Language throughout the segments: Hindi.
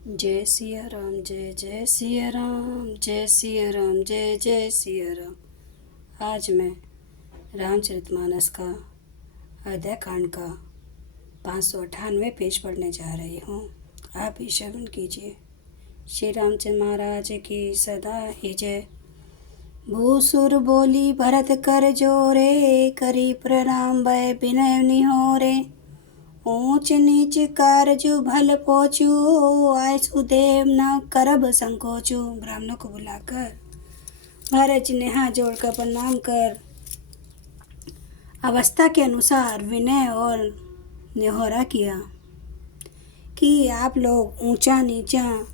जय सिया राम, जय जय सिया राम, जय सिया राम, जय जय सिया राम। आज मैं रामचरितमानस का अध्याय कांड का 598 पेज पढ़ने जा रही हूँ। आप भी श्रवण कीजिए। श्री रामचंद्र महाराज की सदा ही जय। भूसुर बोली भरत कर जोरे, करी प्रणाम भय विनय निहोरे। ऊंच नीच कारजु भल पोचू, आय सुदेव न करब संकोचू। ब्राह्मणों को बुलाकर भरत जी ने हाथ जोड़कर प्रणाम कर अवस्था के अनुसार विनय और निहोरा किया कि आप लोग ऊंचा नीचा,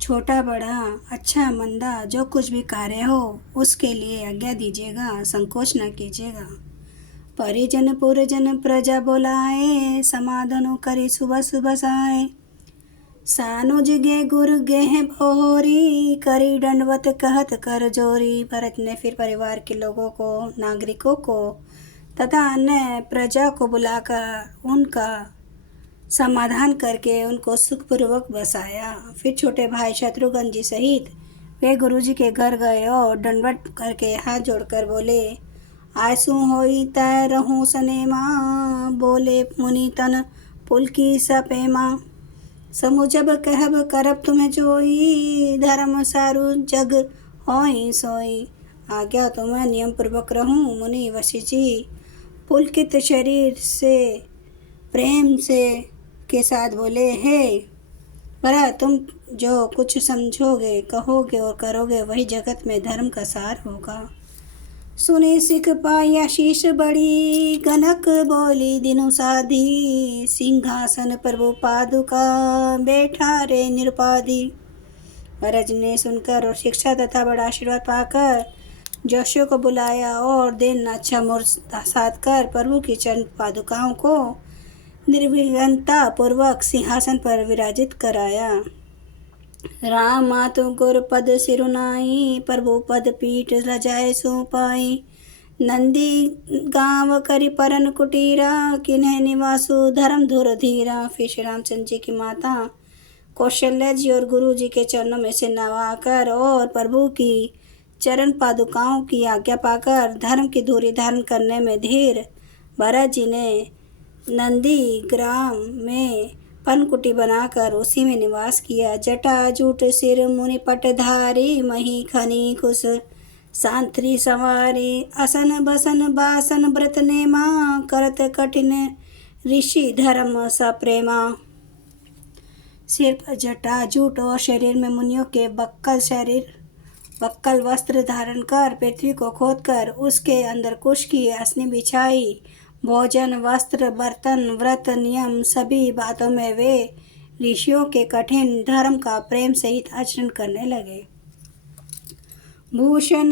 छोटा बड़ा, अच्छा मंदा जो कुछ भी कार्य हो उसके लिए आज्ञा दीजिएगा, संकोच न कीजिएगा। परिजन पुरजन प्रजा बोलाए, समाधानो करी सुबह सुबह साए। सानुज गे गुरु गेह बहोरी, करी दंडवत कहत कर जोरी। भरत ने फिर परिवार के लोगों को, नागरिकों को तथा अन्य प्रजा को बुलाकर उनका समाधान करके उनको सुखपूर्वक बसाया। फिर छोटे भाई शत्रुघ्न जी सहित वे गुरुजी के घर गए और दंडवत करके हाथ जोड़कर बोले, आयसु होई तय रहूं सनेमा, बोले मुनि तन पुलकी सपेमा। समु जब कहब करब तुम्हें जोई, धर्म सारु जग होई सोई। आज्ञा तो मैं नियम पूर्वक रहूं। मुनि वशिष्ठ जी पुलकित शरीर से प्रेम से के साथ बोले, हे भरत, तुम जो कुछ समझोगे, कहोगे और करोगे वही जगत में धर्म का सार होगा। सुने सिख पाई आशीष बड़ी, गनक बोली दिनु साधी। सिंहासन प्रभु पादुका, बैठा रे निरुपाधि। भरत ने सुनकर और शिक्षा तथा बड़ा आशीर्वाद पाकर जोशियों को बुलाया और दिन अच्छा मुहूर्त साध कर प्रभु की चरण पादुकाओं को निर्विघ्नता पूर्वक सिंहासन पर विराजित कराया। राम मातु गुर पद सिरुनाई, प्रभु पद पीठ लजाए सुपाई। नंदी गांव करी परन कुटीरा, किन्हे निवासु धर्म धुर धीरा। फिर श्री रामचंद्र जी की माता कौशल्या जी और गुरु जी के चरणों में से नवाकर और प्रभु की चरण पादुकाओं की आज्ञा पाकर धर्म की धुरी धारण करने में धीर भरत जी ने नंदी ग्राम में पनकुटी बनाकर उसी में निवास किया। जटा जूट सिर मुनि पटधारी, मही खनी खुश सांथरी संवारी। असन बसन बासन व्रत नेमा, करत कठिन ऋषि धर्म सप्रेमा। सिर पर जटा जूट और शरीर में मुनियों के बक्कल वस्त्र धारण कर पृथ्वी को खोदकर उसके अंदर कुश की असनी बिछाई। भोजन, वस्त्र, बर्तन, व्रत, नियम सभी बातों में वे ऋषियों के कठिन धर्म का प्रेम सहित आचरण करने लगे। भूषण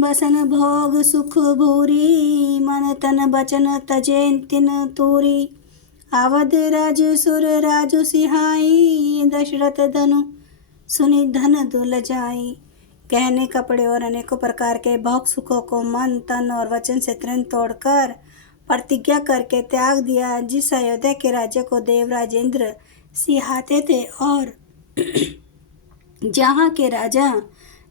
बसन भोग सुख भूरी, मन तन बचन तजे तिन तूरी। आवध राजु सुर राजु सिहाई, दशरथ धनु सुनि धन दुल जाई। गहने कपड़े और अनेकों प्रकार के भोग सुखों को मन तन और वचन से तृण तोड़कर प्रतिज्ञा करके त्याग दिया। जिस अयोध्या के राज्य को देवराज इंद्र सिहाते थे और जहाँ के राजा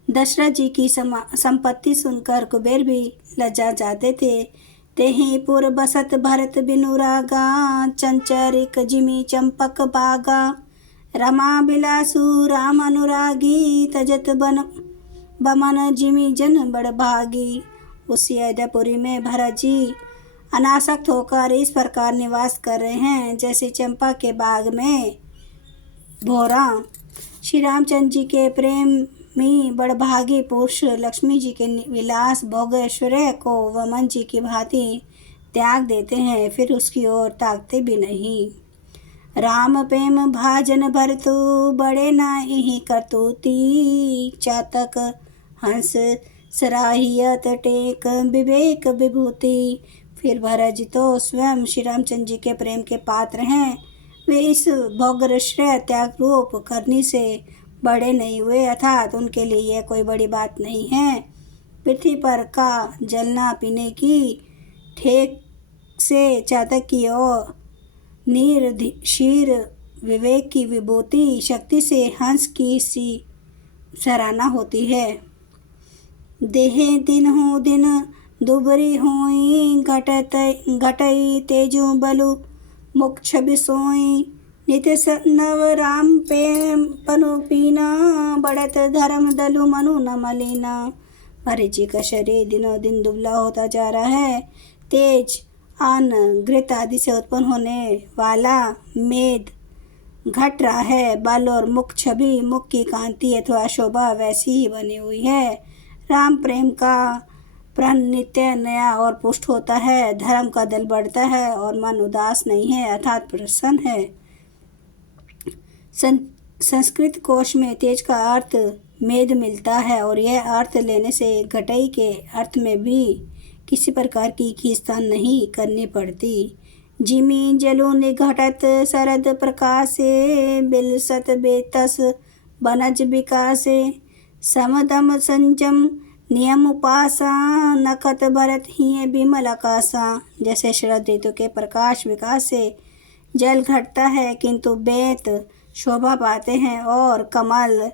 दशरथ जी की संपत्ति सुनकर कुबेर भी लज्जा जाते थे, तेहि पुर बसत भरत बिनु रागा। चंचरिक जिमी चंपक बागा, रमा बिलासु राम अनुरागी। तजत बमन जिमी जन बड़ भागी। उसी अयोध्यापुरी में भरत जी अनासक्त होकर इस प्रकार निवास कर रहे हैं जैसे चंपा के बाग में भोरा। श्री रामचंद्र जी के प्रेमी बड़भागी पुरुष लक्ष्मी जी के विलास भोग ऐश्वर्य को वमन जी की भांति त्याग देते हैं, फिर उसकी ओर ताकते भी नहीं। राम प्रेम भाजन भरतु, बड़े नाहि करतूती। चातक हंस सराहियत टेक, विवेक विभूति। फिर भरत जी तो स्वयं श्री रामचंद्र जी के प्रेम के पात्र हैं। वे इस भोगश्रय त्याग रूप करनी से बड़े नहीं हुए, अर्थात उनके लिए यह कोई बड़ी बात नहीं है। पृथ्वी पर का जलना पीने की ठेक से चातक की ओर नीर शीर विवेक की विभूति शक्ति से हंस की सी सराहना होती है। देहे दिनहु दिन दुबरी होई, घटई तेजु बलु मुख छवि सोई। नित्य नव राम प्रेम पनु पीना, बढ़त धर्म दलु मनु न मलिना। भरत जी का शरीर दिनों दिन दुबला होता जा रहा है। तेज, अन्न, घृत आदि से उत्पन्न होने वाला मेद घट रहा है। बल और मुख छवि, मुख की कांति अथवा शोभा वैसी ही बनी हुई है। राम प्रेम का प्रण नित्य नया और पुष्ट होता है। धर्म का दल बढ़ता है और मन उदास नहीं है अर्थात प्रसन्न है। संस्कृत कोश में तेज का अर्थ मेद मिलता है और यह अर्थ लेने से घटई के अर्थ में भी किसी प्रकार की खींचतान नहीं करनी पड़ती। जिमी जलु निघटत शरद प्रकाशे, बिलसत बेतस बनज विकासे। समदम संजम नियम उपासा, नखत भरत ही विमल आकाशा। जैसे शरद ऋतु के प्रकाश विकास से जल घटता है किंतु बेत शोभा पाते हैं और कमल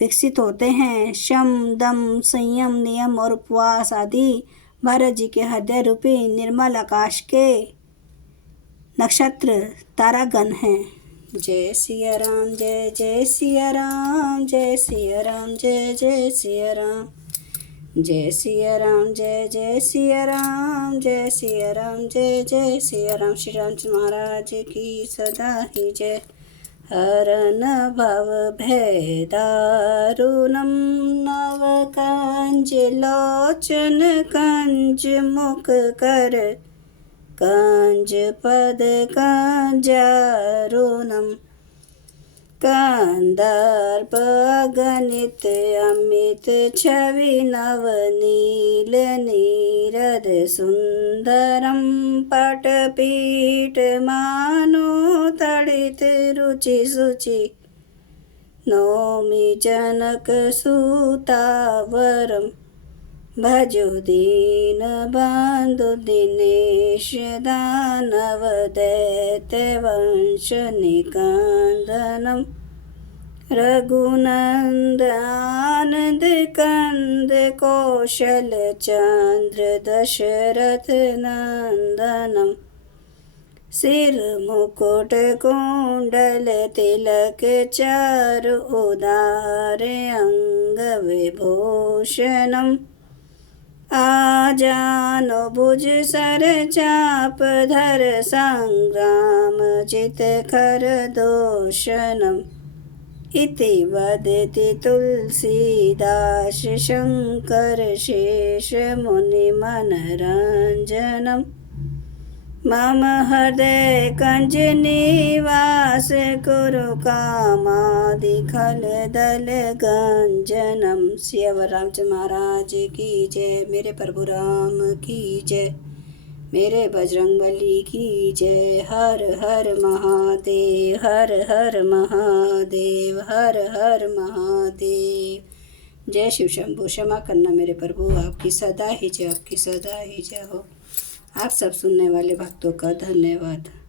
विकसित होते हैं। शम, दम, संयम, नियम और उपवास आदि भरत जी के हृदय रूपी निर्मल आकाश के नक्षत्र तारागण हैं। जय सिया राम, जय जय सिया राम, जय सिया राम, जय जय सिया राम। जय सिया राम, जय जय सिया राम, जय सिया राम, जय जय सिया राम। श्री रामचंद्र महाराज की सदा ही जय। हरन भव भय दारुणं, नव कंज लोचन कंज मुख कर, कंज पद कंजारुणम। कंदर्प गणित अमित छवि नव नील नीरद सुंदरम। पटपीठ मानो तड़ित रुचि सुचि, नौमि जनक सुतावरम। भजो दीन बंधु दिनेश, दानव दैत्य वंश निकंदनम। रघुनंद आनंद कंद कौशल चंद्र दशरथ नंदनम। सिर मुकुट कुंडल तिलक चारु, उदार अंग विभूषणम। आजानो भुज सर चाप धर, संग्राम जित खर दोषणम। इति वदति तुलसीदास शंकर शेष मुनि मनरंजनम। मम हृदय कंज निवास, कुरु कामादि खल दल गंजनम। सियावर रामचंद्र महाराज की जय। मेरे प्रभु राम की जय। मेरे बजरंगबली की जय। हर हर महादेव, हर हर महादेव, हर हर महादेव। जय शिव शंभू। क्षमा करना मेरे प्रभु, आपकी सदा ही जय, आपकी सदा ही जय हो। आप सब सुनने वाले भक्तों का धन्यवाद।